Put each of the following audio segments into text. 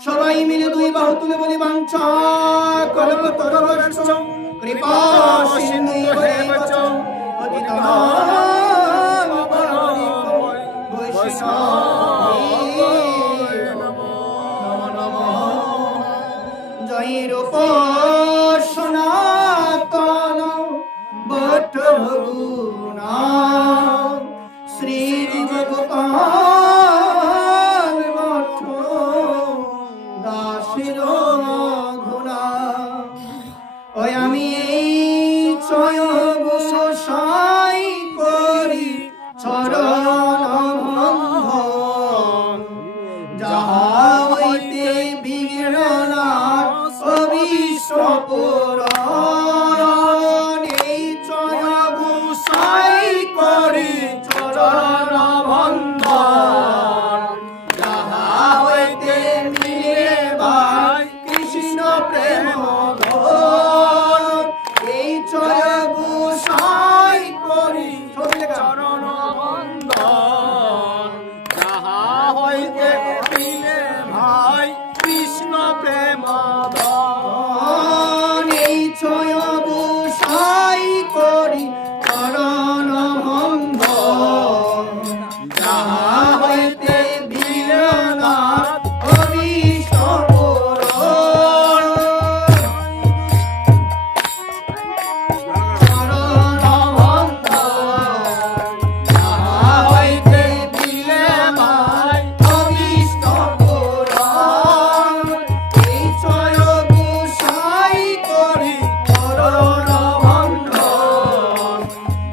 সবাই মিলে দুই বাহু তুলে বলি বাঞ্ছা কল্পতরুশ্চ কৃপা সিন্ধুভ্যেব চ পতিতানাং বৈষ্ণবায় নমো নমঃ। জয় রূপ সনাতন ভট্ট রঘুনাথ শ্রী গোপাল মঠ দাসের রঘুনাথ। ওই আমি এই ছয় গোসাই করি চরণ বন্ধন, যাহা হইতে বিঘ্ন নাশ অভীষ্ট পূরণ। এই ছয় গোসাই করি চরণ বন্ধন, যাহা হইতে মিলে ভাই কৃষ্ণ প্রেম ধন। এই ছয় গোসাই করি চরণ বন্ধন, যাহা হইতে মিলে ভাই কৃষ্ণ প্রেম ধন। এই ছয় গোসাই করি চরণ বন্ধন, যাহা হইতে মিলে নাথ অভীষ্ট পূরণ। চরণ বন্ধন, যাহা হইতে মিলে ভাই অভীষ্ট পূরণ। এই ছয় গোসাই করি চরণ বন্ধন,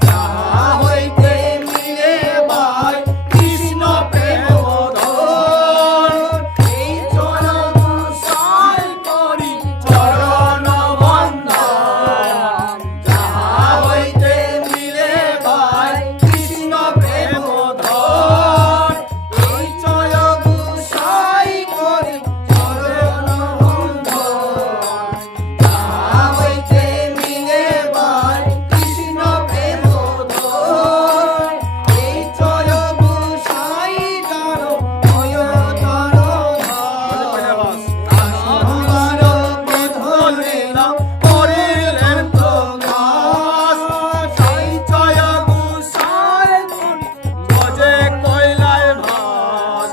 যাহা হইতে মিলে ভাই কৃষ্ণ প্রেম ধন। এই ছয় গোসাই করি চরণ বন্ধন, যাহা হইতে মিলে ভাই কৃষ্ণ প্রেম ধন। এই ছয় গোসাই করি চরণ বন্ধন, যাহা হইতে মিলে ভাই কৃষ্ণ প্রেম ধন। এই ছয় গোসাই তার ভয়তর ধন, আমার ধরে না করিলেন প্রকাশ। সেই ছয় গোসাই ভজে কইলায় ভাস,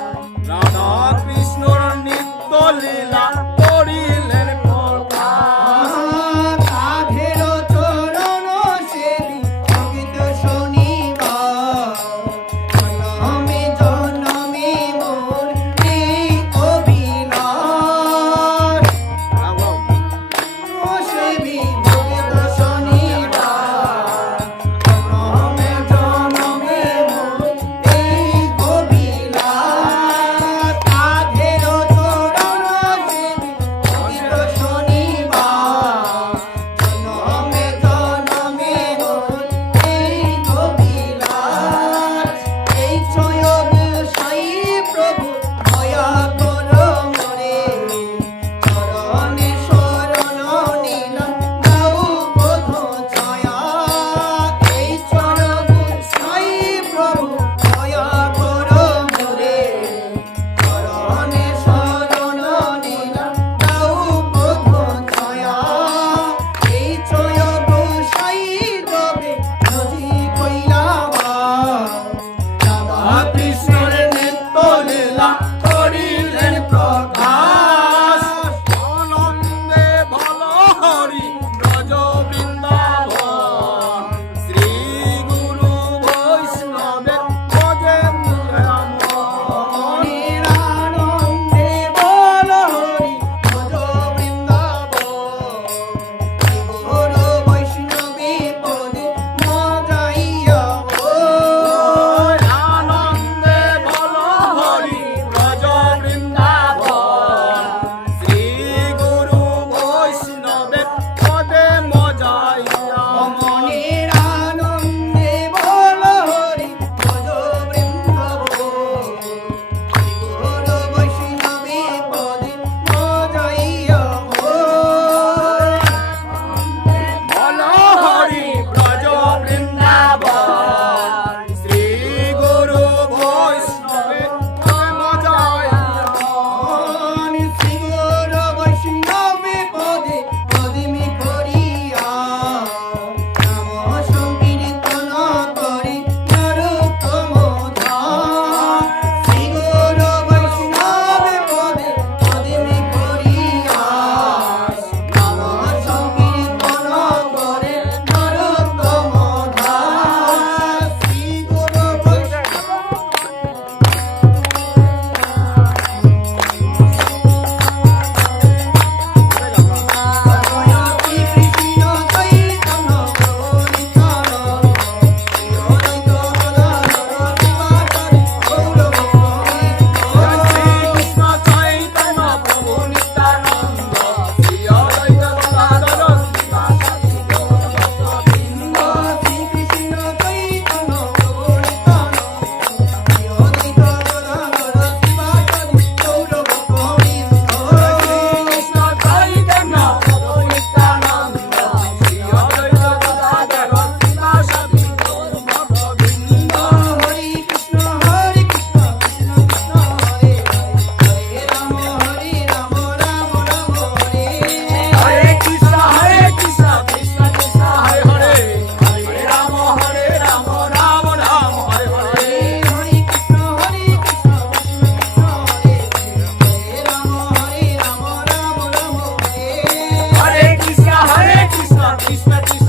রাধা কৃষ্ণর নিত্য লীলা করিলেন প্রকাশ। রাধের চরণ সেবি সঙ্গীত শুনিবার, জনমে জনমে মোর এই অভিলাষ। সেবি সঙ্গীত শুনিবার, জনমে জনমে মোর এই অভিলাষ। রাধের চরণ কৃষ্ণ কৃষ্ণ